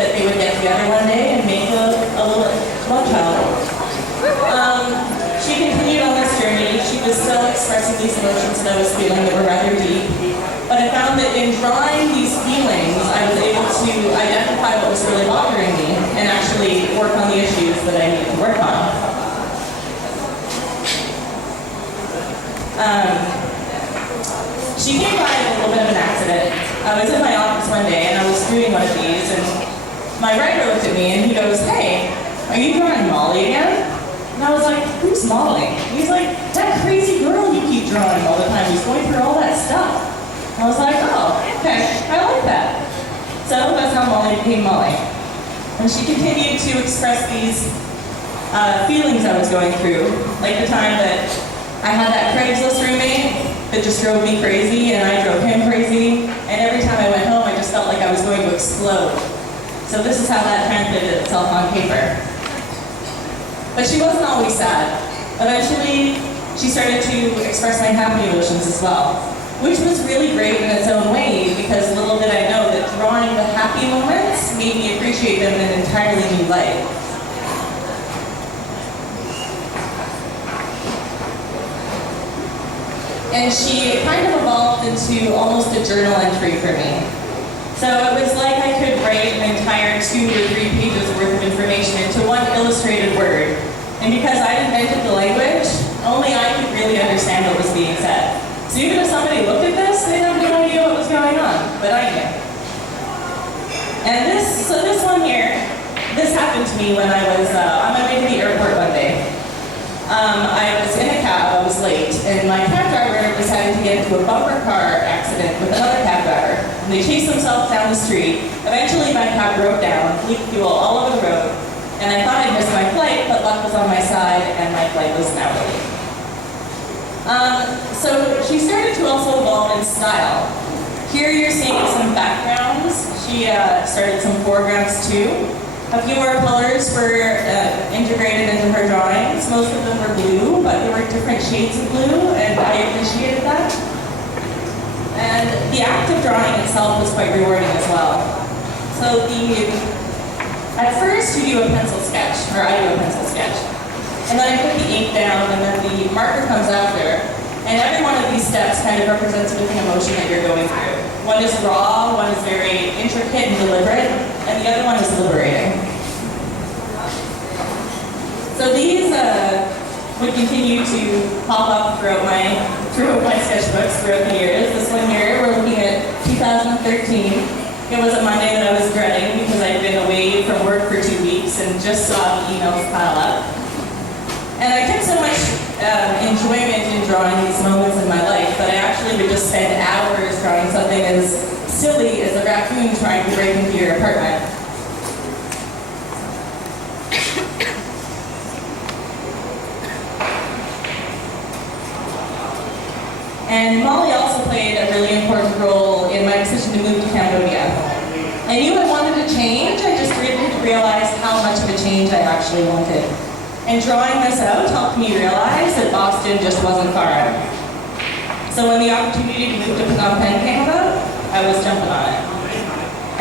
that they would get together one day and make a little love child. She continued on this journey. She was still expressing these emotions that I was feeling that were rather deep. But I found that in drawing these feelings, I was able to identify what was really bothering me and actually work on the issues that I needed to work on. She came by in a little bit of an accident. I was in my office one day and I was doing one of these, and my writer looked at me and he goes, "Hey, are you drawing Molly again?" And I was like, "Who's Molly?" He's like, "That crazy girl you keep drawing all the time who's going through all that stuff." And I was like, "Oh, okay, I like that." So that's how Molly became Molly. And she continued to express these feelings I was going through, like the time that I had that Craigslist roommate that just drove me crazy and I drove him crazy, and every time I went home I just felt like I was going to explode. So this is how that translated itself on paper. But she wasn't always sad. Eventually, she started to express my happy emotions as well, which was really great in its own way, because little did I know that drawing the happy moments made me appreciate them in an entirely new light. And she kind of evolved into almost a journal entry for me. So it was like I could write an entire 2 or 3 pages worth of information into one illustrated word. And because I invented the language, only I could really understand what was being said. So even if somebody looked at this, they'd have no idea what was going on, but I knew. And this one here, this happened to me when I was on my way to the airport one day. I was in a cab, I was late, and my cab driver decided to get into a bumper car accident with another cab driver. And they chased themselves down the street. Eventually my cab broke down, leaked fuel all over the road, and I thought I'd missed my flight, but luck was on my side, and my flight was now delayed. So she started to also evolve in style. Here you're seeing some backgrounds. She started some foregrounds too. A few more colors were integrated into her drawings. Most of them were blue, but there were different shades of blue, and I appreciated that. And the act of drawing itself was quite rewarding as well. So at first you do a pencil sketch, or I do a pencil sketch. And then I put the ink down, and then the marker comes after. And every one of these steps kind of represents a different emotion that you're going through. One is raw, one is very intricate and deliberate, and the other one is liberating. So these would continue to pop up throughout my sketchbooks throughout the years. This one here, we're looking at 2013. It was a Monday that I was dreading because I'd been away from work for 2 weeks and just saw the emails pile up. And I took so much enjoyment in drawing these moments in my life that I actually would just spend hours drawing something as silly as a raccoon trying to break into your apartment. And Molly also played a really important role in my decision to move to Cambodia. I knew I wanted to change, I just didn't realize how much of a change I actually wanted. And drawing this out helped me realize that Boston just wasn't far enough. So when the opportunity to move to Phnom Penh came about, I was jumping on it.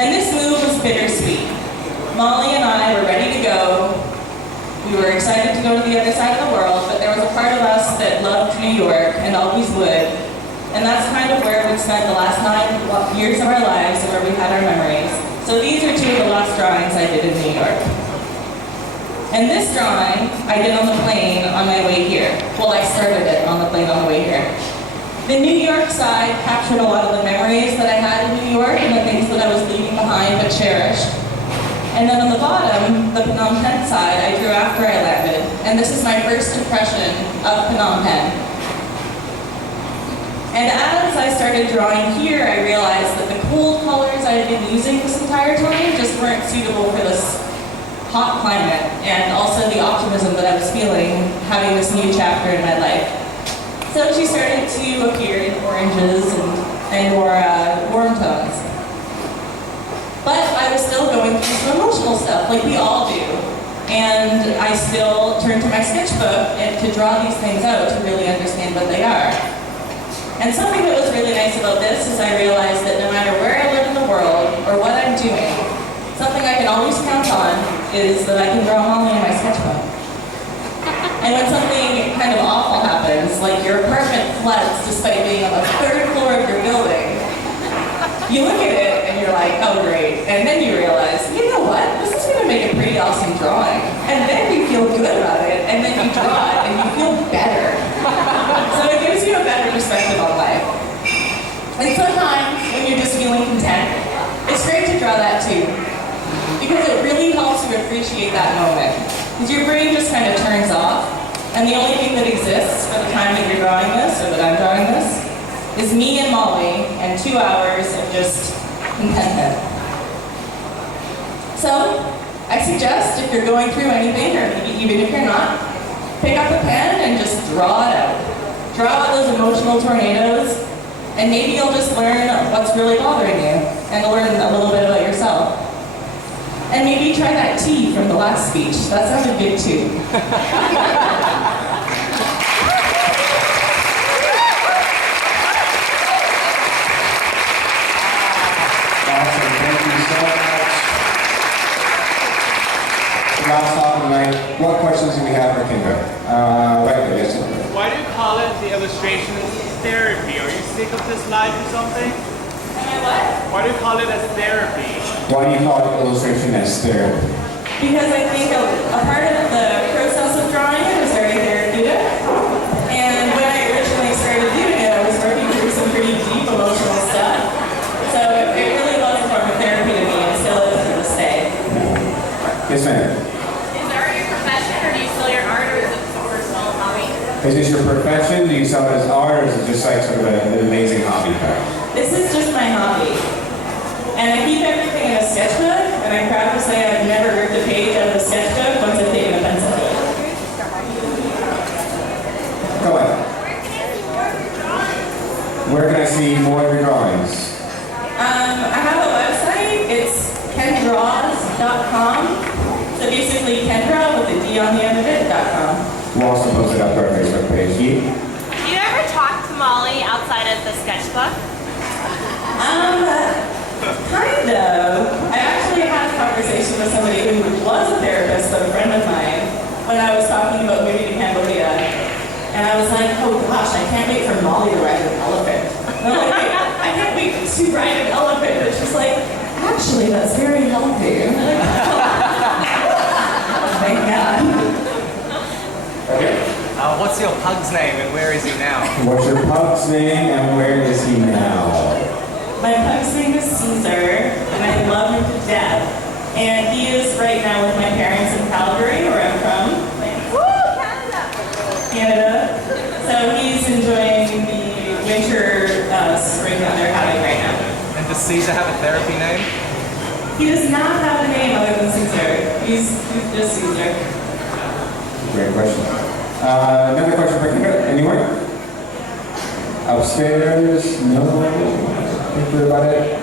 And this move was bittersweet. Molly and I were ready to go. We were excited to go to the other side of the world, but there was a part of us that loved New York and always would. And that's kind of where we'd spent the last 9 years of our lives and where we had our memories. So these are 2 of the last drawings I did in New York. And this drawing I did on the plane on my way here. Well, I started it on the plane on the way here. The New York side captured a lot of the memories that I had in New York and the things that I was leaving behind but cherished. And then on the bottom, the Phnom Penh side, I drew after I landed. And this is my first impression of Phnom Penh. And as I started drawing here, I realized that the cold colors I had been using this entire time just weren't suitable for this hot climate, and also the optimism that I was feeling having this new chapter in my life. So she started to appear in oranges and more warm tones. But I was still going through some emotional stuff, like we all do. And I still turned to my sketchbook and to draw these things out to really understand what they are. And something that was really nice about this is I realized that no matter where I live in the world or what I'm doing, something I can always count on is that I can draw Molly in my sketchbook. And when something kind of awful happens, like your apartment floods despite being on the 3rd floor of your building, you look at it and you're like, oh great. And then you realize, you know what? This is going to make a pretty awesome drawing. And then you feel good about it, and then you draw it, and you feel better. So it gives you a better perspective on life. And sometimes, when you're just feeling content, it's great to draw that too. Because it really helps you appreciate that moment. Because your brain just kind of turns off, and the only thing that exists for the time that you're drawing this, or that I'm drawing this, is me and Molly and 2 hours of just contentment. So, I suggest if you're going through anything, or even if you're not, pick up a pen and just draw it out. Draw out those emotional tornadoes, and maybe you'll just learn what's really bothering you, and learn a little bit about yourself. And maybe try that tea from the last speech. That sounded good too. Awesome, thank you so much. Last talk of the night, what questions do we have for Kendra? Right there, yes. Why do you call it the illustration therapy? Are you sick of this life or something? Am I what? Why do you call it as therapy? Why do you call it illustration as therapy? Because I think a part of the process of drawing it is very therapeutic. And when I originally started doing it, I was working through some pretty deep emotional stuff. So it really was a form of therapy to me, and still is to this day. Yes, ma'am. Is art your profession, or do you sell your art, or is it a personal hobby? Is this your profession? Do you sell it as art, or is it just like sort of an amazing hobby? This is just my hobby. And I keep everything in a sketchbook, and I'm proud to say I've never ripped a page out of a sketchbook once I've taken a pencil to it. Go ahead. Where can I see more of your drawings? I have a website. It's kendraws.com. So basically Kendra with a D on the end of it.com. We'll also post it up to our Facebook page. Do you ever talk to Molly outside of the sketchbook? Kind of. I actually had a conversation with somebody who was a therapist, but a friend of mine, when I was talking about moving to Cambodia. And I was like, oh gosh, I can't wait for Molly to ride an elephant. And I'm like, I can't wait to ride an elephant. And she's like, actually, that's very healthy. I'm like, oh, thank God. Okay. What's your pug's name and where is he now? What's your pug's name and where is he now? My pug's name is Caesar, and I love him to death. And he is right now with my parents in Calgary, where I'm from. Woo, Canada! Canada. So he's enjoying the winter spring that they're having right now. And does Caesar have a therapy name? He does not have a name other than Caesar. He's just Caesar. Great question. Another question for Kendra. Anyone? Upstairs? No? Think about it.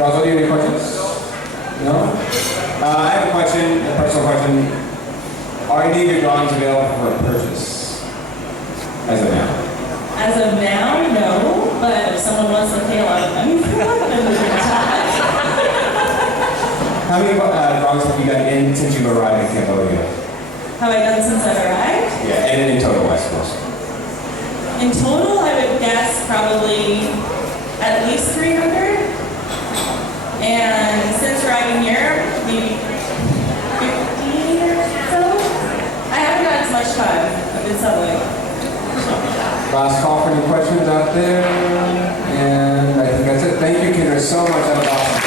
Rosal, do you have any questions? No? I have a question, a personal question. Are any of your drawings available for purchase? As of now? As of now, no. But if someone wants to pay a lot of money for it, then we're going to chat. How many drawings have you done in since you've arrived in Cambodia? Have I done since I've arrived? Yeah, and in total, I suppose. In total, I would guess probably at least 300. And since arriving here, maybe 15 or so. I haven't had as much time. I've been settling. Last call for any questions out there. And I think that's it. Thank you, Kendra, so much. That was awesome.